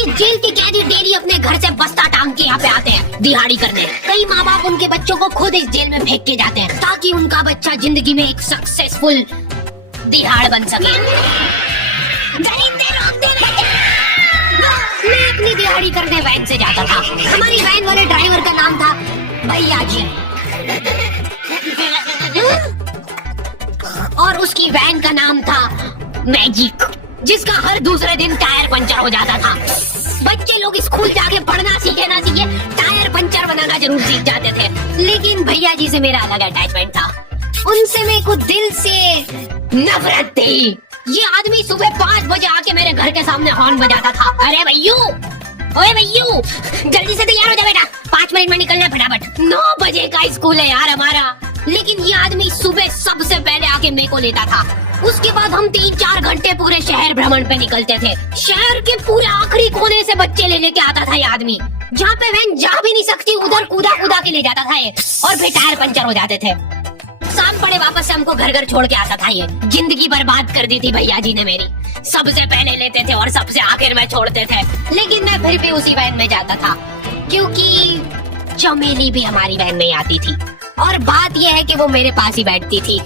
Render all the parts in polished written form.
इस जेल के कैदी डेली अपने घर से बस्ता टांग के यहाँ पे आते हैं दिहाड़ी करने। कई माँ बाप उनके बच्चों को खुद इस जेल में फेंक के जाते हैं ताकि उनका बच्चा जिंदगी में एक सक्सेसफुल दिहाड़ बन सके। मैं अपनी दिहाड़ी करने वैन से जाता था। हमारी वैन वाले ड्राइवर का नाम था भैया जी और उसकी वैन का नाम था मैजिक, जिसका हर दूसरे दिन टायर पंचर हो जाता था। बच्चे लोग स्कूल जाके पढ़ना सीखे ना सीखे टायर पंचर बनाना जरूर सीख जाते थे। लेकिन भैया जी से मेरा अलग अटैचमेंट था। उनसे मेरे को दिल से नफरत थी। ये आदमी सुबह 5 बजे आके मेरे घर के सामने हॉर्न बजाता था। अरे भैयू, ओए भैयू, जल्दी से तैयार हो जा बेटा, 5 मिनट में निकलना है फटाफट। 9 बजे का स्कूल है यार हमारा। लेकिन ये आदमी सुबह सबसे पहले आके मेरे को लेता था। उसके बाद हम 3-4 घंटे पूरे शहर भ्रमण पे निकलते थे। शहर के पूरे आखिरी कोने से बच्चे ले लेके आता था ये आदमी। जहाँ पे वैन जा भी नहीं सकती उधर कूदा कूदा के ले जाता था ये, और फिर टायर पंचर हो जाते थे। शाम पड़े वापस से हमको घर घर छोड़ के आता था ये। जिंदगी बर्बाद कर दी थी भैया जी ने मेरी। सबसे पहले लेते थे और सबसे आखिर में छोड़ते थे। लेकिन मैं फिर भी उसी वैन में जाता था क्योंकि चमेली भी हमारी वैन में आती थी। और बात यह है कि वो मेरे पास ही बैठती थी,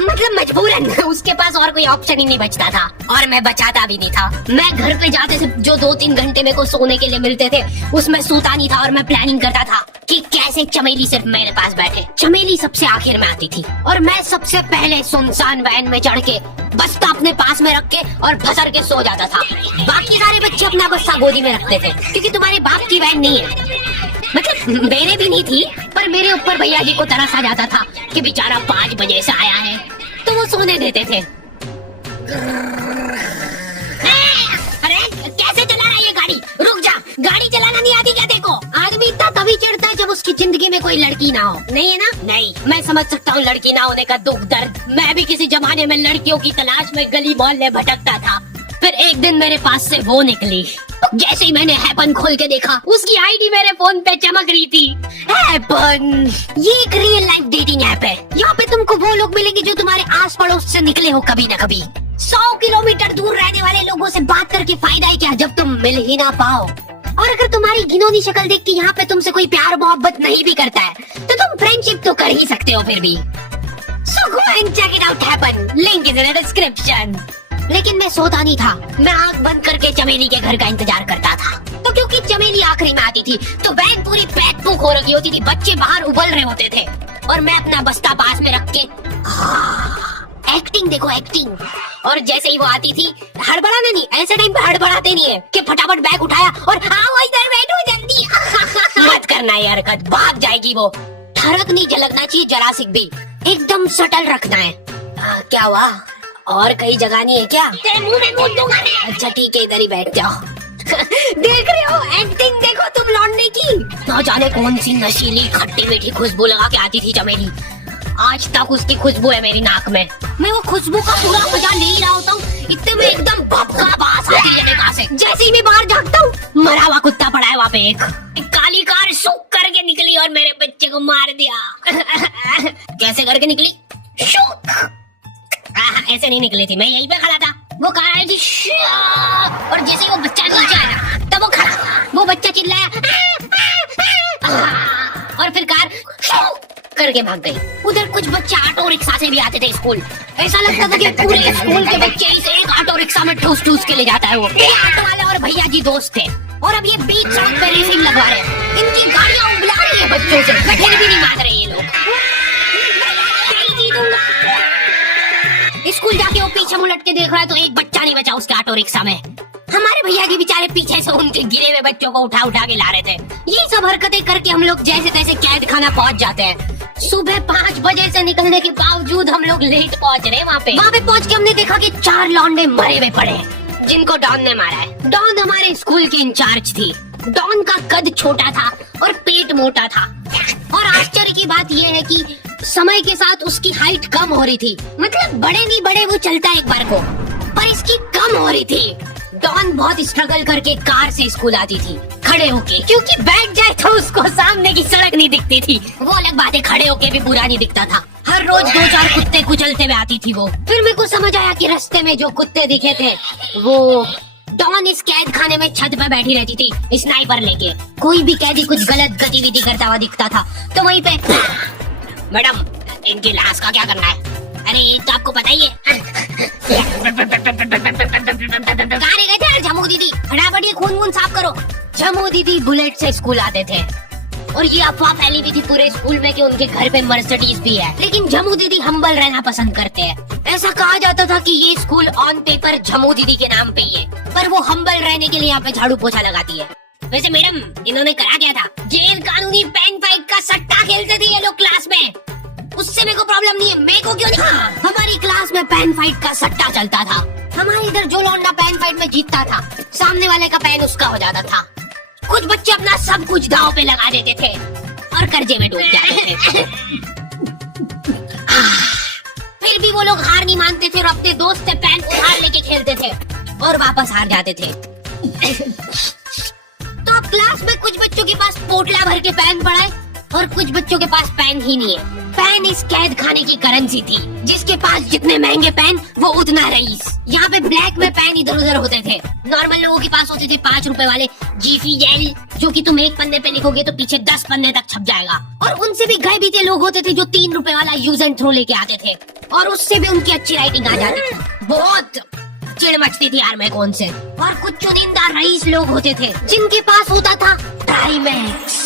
मतलब मजबूरन। उसके पास और कोई ऑप्शन ही नहीं बचता था और मैं बचाता भी नहीं था। मैं घर पे जाते से जो 2-3 घंटे मेरे को सोने के लिए मिलते थे उसमें सोता नहीं था और मैं प्लानिंग करता था कि कैसे चमेली सिर्फ मेरे पास बैठे। चमेली सबसे आखिर में आती थी और मैं सबसे पहले सुनसान वैन में चढ़ के बस्ता अपने पास में रख के और फसर के सो जाता था। बाकी सारे बच्चे अपना बस्ता गोदी में रखते थे क्योंकि तुम्हारे बाप की वैन नहीं है। मतलब मेरे भी नहीं थी, पर मेरे ऊपर भैया जी को तरस आ जाता था कि बेचारा 5 बजे से आया है, तो वो सोने देते थे। अरे कैसे चला रहा है ये गाड़ी? रुक जा, गाड़ी चलाना नहीं आती क्या देखो? आदमी इतना तभी चढ़ता है जब उसकी जिंदगी में कोई लड़की ना हो। नहीं है ना? नहीं, मैं समझ सकता हूँ लड़की ना होने का दुख दर्द। मैं भी किसी जमाने में लड़कियों की तलाश में गली मोहल्ले भटकता था। फिर एक दिन मेरे पास से वो निकली। जैसे ही मैंने हैपन खोल के देखा उसकी आईडी मेरे फोन पे चमक रही थी। हैपन ये एक रियल लाइफ डेटिंग ऐप है। यहाँ पे तुमको वो लोग मिलेंगे जो तुम्हारे आस पड़ोस से निकले हो कभी न कभी। 100 किलोमीटर दूर रहने वाले लोगों से बात करके फायदा है क्या जब तुम मिल ही ना पाओ। और अगर तुम्हारी घिनौनी शक्ल देख के यहाँ पे तुमसे कोई प्यार मोहब्बत नहीं भी करता है तो तुम फ्रेंडशिप तो कर ही सकते हो फिर भी। So go and check it out happen. Link is in the description. लेकिन मैं सोता नहीं था। मैं आंख बंद करके चमेली के घर का इंतजार करता था। तो क्योंकि चमेली आखिरी में आती थी तो वैन पूरी पैक पुक हो रखी होती थी। बच्चे बाहर उबल रहे होते थे और मैं अपना बस्ता पास में रख के एक्टिंग देखो एक्टिंग। और जैसे ही वो आती थी हड़बड़ाना नहीं, ऐसे टाइम पे हड़बड़ाते नहीं है कि फटाफट बैग उठाया और आओ इधर बैठो जल्दी। मत करना ये हरकत, भाग जाएगी वो। ठरक नहीं झलकना चाहिए जरा सी भी, एकदम सटल रखना है। क्या हुआ? और कहीं जगह नहीं है क्या? तेरे मुंह में मूत दूंगा मैं। अच्छा ठीक है, इधर ही बैठ जाओ। देख रहे हो एक्टिंग देखो तुम लौंडे की। ना जाने कौन सी नशीली खट्टी मीठी खुशबू लगा के आती थी चमेली। आज तक उसकी खुशबू है मेरी नाक में। मैं वो खुशबू का पूरा मजा ले ही रहा होता हूँ, इतने में एकदम भभका बास आती है निगाह से। जैसे ही मैं बाहर झाँकता हूँ मरा हुआ कुत्ता पड़ा है वहाँ पे। एक काली कार शुक करके निकली और मेरे बच्चे को मार दिया। कैसे करके निकली? शुक। ऐसे नहीं निकली थी, मैं यहीं पे खड़ा था। वो कार आई थी और जैसे ही वो बच्चा नीचे आया तब वो खड़ा, वो बच्चा चिल्लाया और फिर कार करके भाग गई। उधर कुछ बच्चे ऑटो रिक्शा से भी आते थे स्कूल। ऐसा लगता था कि पूरे स्कूल के बच्चे इसे एक ऑटो रिक्शा में ठूस ठूस के ले जाता है वो। ऑटो वाले और भैया जी दोस्त थे और अब ये बीच सड़क पे रेसिंग लगवा रहे हैं। इनकी गाड़ियां उबला रही है बच्चों से, फिर भी नहीं मान रहे ये लोग। स्कूल जाके वो पीछे मुलट के देख रहा है तो एक बच्चा नहीं बचा उसके ऑटो रिक्शा में। हमारे भैया जी बेचारे पीछे से उनके गिरे हुए बच्चों को उठा उठा के ला रहे थे। ये सब हरकतें करके हम लोग जैसे तैसे कैद खाना पहुंच जाते हैं। सुबह 5 बजे से निकलने के बावजूद हम लोग लेट पहुंच रहे हैं वहाँ पे पहुंच के हमने देखा कि 4 लौंडे मरे हुए पड़े जिनको डॉन ने मारा है। डॉन हमारे स्कूल की इंचार्ज थी। डॉन का कद छोटा था और पेट मोटा था और आश्चर्य की बात यह है कि समय के साथ उसकी हाइट कम हो रही थी। मतलब बड़े नहीं बड़े वो चलता एक बार को, पर इसकी कम हो रही थी। डॉन बहुत स्ट्रगल करके कार से स्कूल आती थी खड़े होके, क्योंकि बैठ जाए तो उसको सामने की सड़क नहीं दिखती थी। वो अलग बात है, खड़े होके भी बुरा नहीं दिखता था। हर रोज 2-4 कुत्ते कुचलते हुए आती थी वो। फिर मेरे को समझ आया कि रास्ते में जो कुत्ते दिखे थे वो डॉन इस कैद खाने में छत पे बैठी रहती थी स्नाइपर लेके। कोई भी कैदी कुछ गलत गतिविधि करता हुआ दिखता था तो वहीं पे, मैडम इनकी लाश का क्या करना है? अरे ये तो आपको पता ही है। कहाँ रह गए थे यार झमू दीदी? फटाफट ये खून वून साफ करो। झमू दीदी बुलेट से स्कूल आते थे और ये अफवाह फैली हुई थी पूरे स्कूल में कि उनके घर पे मर्सिडीज भी है, लेकिन झमू दीदी हम्बल रहना पसंद करते हैं। ऐसा कहा जाता था कि ये स्कूल ऑन पेपर झमू दीदी के नाम पे ही है, पर वो हम्बल रहने के लिए यहाँ पे झाड़ू पोछा लगाती है। वैसे मैडम इन्होंने करा क्या था? जेल कानूनी पेन फाइट का सट्टा खेलते थे ये लोग क्लास में। उससे मेरे को प्रॉब्लम नहीं है, मेरे को क्यों नहीं? हाँ, हमारी क्लास में पेन फाइट का सट्टा चलता था। हमारे इधर जो लौंडा पेन फाइट में जीतता था, सामने वाले का पेन उसका हो जाता था। कुछ बच्चे अपना सब कुछ दांव पे लगा देते थे और कर्जे में डूब जाते थे। फिर भी वो लोग हार नहीं मानते थे और अपने दोस्त से पेन उधार लेके खेलते थे और वापस हार जाते थे। तो अब क्लास में कुछ बच्चों के पास पोटला भर के पेन पड़ा है और कुछ बच्चों के पास पेन ही नहीं है। पेन इस कैद खाने की करेंसी थी, जिसके पास जितने महंगे पेन वो उतना रईस। यहाँ पे ब्लैक में पेन इधर उधर होते थे। नॉर्मल लोगों के पास होते थे 5 रुपए वाले जीफी जेल, जो कि तुम एक पन्ने पे लिखोगे तो पीछे 10 पन्ने तक छप जाएगा। और उनसे भी गए बीते लोग होते थे जो 3 रुपए वाला यूज एंड थ्रो लेके आते थे और उससे भी उनकी अच्छी राइटिंग आ जाती थी। बहुत चिड़ मचती थी यार मैं कौन से। और कुछ चुनिंदा रईस लोग होते थे जिनके पास होता था ट्राईमैक्स।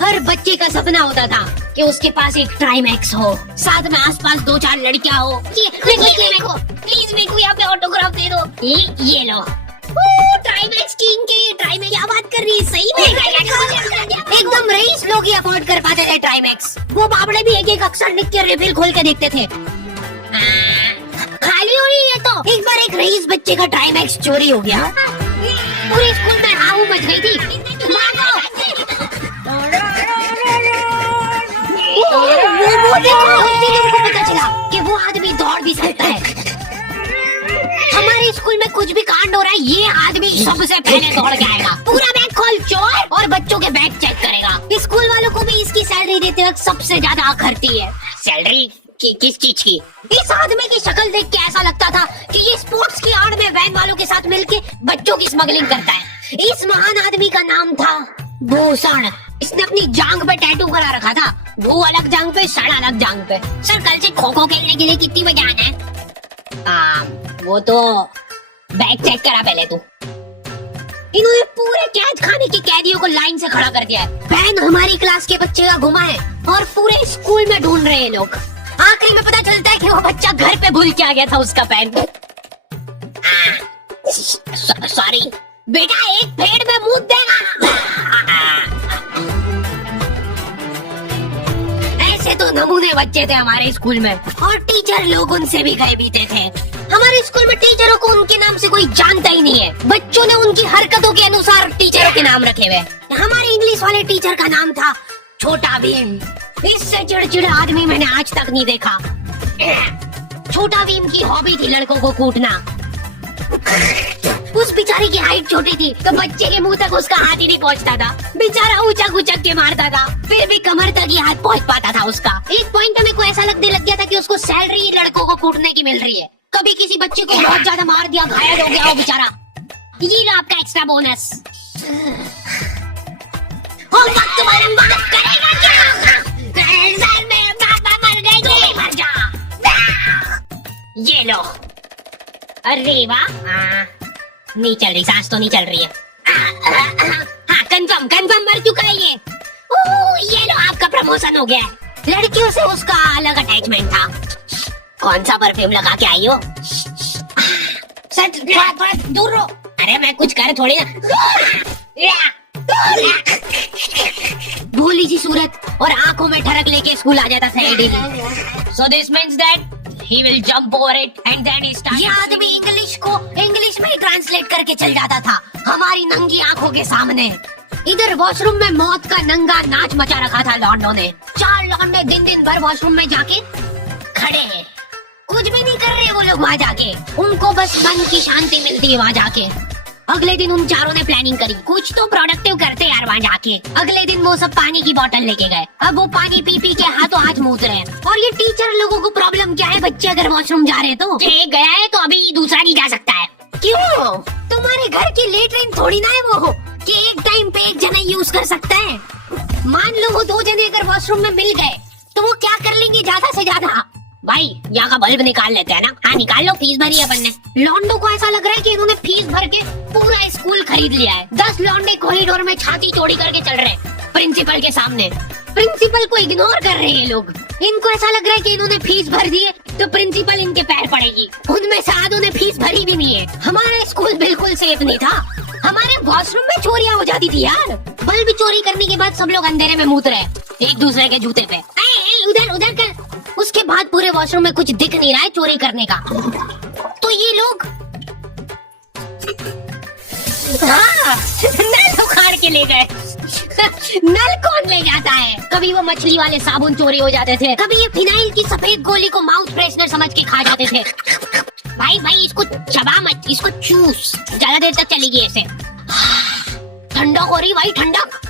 हर बच्चे का सपना होता था कि उसके पास एक ट्राईमैक्स हो, साथ में आसपास 2-4 लड़कियां हो। प्लीज मेरे को यहाँ पे ऑटोग्राफ दे दो। ये लो ट्राईमैक्स किंग के। ट्राईमैक्स क्या बात कर रही है? सही में एकदम रईस लोग ही अफोर्ड कर पाते थे ट्राईमैक्स। वो बाबड़े भी एक एक अक्षर लिख के रिफिल खोल के देखते थे। खाली हो रही है तो एक बार एक रईस बच्चे का ट्राईमैक्स चोरी हो गया। पूरे स्कूल में हाहू मच गई थी। वो देखो, उस दिन उनको पता चला कि वो आदमी दौड़ भी सकता है। हमारे स्कूल में कुछ भी कांड हो रहा है, ये आदमी सबसे पहले दौड़ के आएगा, पूरा बैग खोल चोर और बच्चों के बैग चेक करेगा। स्कूल वालों को भी इसकी सैलरी देते वक्त सबसे ज्यादा अखरती है। सैलरी किस चीज की? इस आदमी की शक्ल देख के ऐसा लगता था कि ये स्पोर्ट्स की आड़ में वैन वालों के साथ मिलके बच्चों की स्मगलिंग करता है। इस महान आदमी का नाम था भूषण। इसने अपनी जांग पे टैटू करा रखा था, वो अलग जांग पे, सड़ अलग जांग पे। सर कल से खो खो खेलने के लिए कितनी बजे आना है? वो तो बैग चेक करा पहले तू। इन्होंने पूरे कैद खाने के कैदियों को लाइन से खड़ा कर दिया है। पेन हमारी क्लास के बच्चे का गुमा है और पूरे स्कूल में ढूंढ रहे हैं लोग। आखिरी में पता चलता है कि वो बच्चा घर पे भूल के आ गया था उसका पेन। सॉरी बेटा, एक पेड़ में मुंह देगा। ऐसे तो नमूने बच्चे थे हमारे स्कूल में और टीचर लोग उनसे भी गए बीते थे। हमारे स्कूल में टीचरों को उनके नाम से कोई जानता ही नहीं है। बच्चों ने उनकी हरकतों के अनुसार टीचरों के नाम रखे हुए। हमारे इंग्लिश वाले टीचर का नाम था छोटा भीम। इससे चिड़चिड़े आदमी मैंने आज तक नहीं देखा। छोटा भीम की हॉबी थी लड़कों को कूटना। उस बेचारे की हाइट छोटी थी तो बच्चे के मुंह तक उसका हाथ ही नहीं पहुंचता था। बेचारा उचक उचक के मारता था, फिर भी कमर तक ही हाथ पहुंच पाता था उसका। एक पॉइंट में मेरे को ऐसा लगने लग गया था कि उसको सैलरी लड़कों को कूटने की मिल रही है। कभी किसी बच्चे को बहुत ज्यादा मार दिया, घायल हो गया वो बेचारा, ये लो आपका एक्स्ट्रा बोनस। होमवर्क तुम्हारा माफ करेगा क्या? सर मेरे पापा मर गए, मर जा। ये लो। अरे वाह, नहीं चल रही, सांस तो नहीं चल रही है। हाँ कंफर्म मर चुका है ये। ये लो आपका प्रमोशन हो गया है। लड़कियों से उसका अलग अटैचमेंट था। कौन सा परफ्यूम लगा के आई हो? सर थोड़ा दूर रहो। अरे मैं कुछ कर थोड़ी ना। भोली सी सूरत और आंखों में ठरक लेके स्कूल आ जाता था AD. So this means that he will jump over it and then he starts. ये आदमी इंग्लिश में ट्रांसलेट करके चल जाता था हमारी नंगी आंखों के सामने। इधर वॉशरूम में मौत का नंगा नाच मचा रखा था लॉन्डो ने। 4 लॉन्डे दिन भर वॉशरूम में जाके खड़े हैं, कुछ भी नहीं कर रहे वो लोग वहाँ जाके। उनको बस मन की शांति मिलती है वहाँ जाके। अगले दिन उन चारों ने प्लानिंग करी, कुछ तो प्रोडक्टिव करते यार वहाँ जाके। अगले दिन वो सब पानी की बोतल लेके गए। अब वो पानी पी पी के हाथों हाथ मूत रहे हैं। और ये टीचर लोगों को प्रॉब्लम क्या है, बच्चे अगर वॉशरूम जा रहे हैं तो एक गया है तो अभी दूसरा नहीं जा सकता है। क्यों? तुम्हारे घर की लेटरिन थोड़ी ना है वो कि एक टाइम पे एक जना यूज कर सकता है। मान लो वो दो जने अगर वॉशरूम में मिल गए तो वो क्या कर लेंगे ज्यादा से ज्यादा? भाई यहाँ का बल्ब निकाल लेते हैं ना। हाँ निकाल लो, फीस भरी है अपन ने। लॉन्डो को ऐसा लग रहा है कि इन्होंने फीस भर के पूरा स्कूल खरीद लिया है। 10 लॉन्डे कॉरिडोर में छाती चौड़ी करके चल रहे हैं प्रिंसिपल के सामने। प्रिंसिपल को इग्नोर कर रहे हैं लोग। इनको ऐसा लग रहा है कि इन्होंने फीस भर दी है तो प्रिंसिपल इनके पैर पड़ेगी। उनमें से आधों ने फीस भरी भी नहीं है। हमारा स्कूल बिल्कुल सेफ नहीं था। हमारे वॉशरूम में चोरियां हो जाती थी यार। बल्ब चोरी करने के बाद सब लोग अंधेरे में मूत रहे एक दूसरे के जूते पे। उधर उधर कर। उसके बाद पूरे वॉशरूम में कुछ दिख नहीं रहा है चोरी करने का। तो ये लोग हाँ, नल उखाड़ के ले गए। नल कौन ले जाता है? कभी वो मछली वाले साबुन चोरी हो जाते थे, कभी ये फिनाइल की सफेद गोली को माउथ फ्रेशनर समझ के खा जाते थे। भाई इसको चबा मत, इसको चूस। ज्यादा देर तक चलेगी ऐसे। ठंडक हो रही भाई, ठंडक।